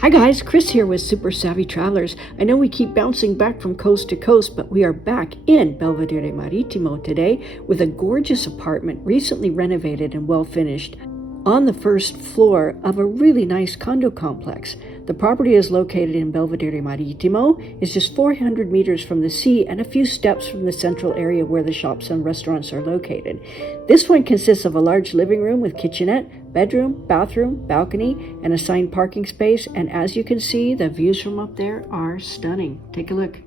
Hi guys, Chris here with Super Savvy Travelers. I know we keep bouncing back from coast to coast, but we are back in Belvedere Marittimo today with a gorgeous apartment recently renovated and well finished on the first floor of a really nice condo complex. The property is located in Belvedere Marittimo. It's just 400 meters from the sea and a few steps from the central area where the shops and restaurants are located. This one consists of a large living room with kitchenette, bedroom, bathroom, balcony, and assigned parking space. And as you can see, the views from up there are stunning. Take a look.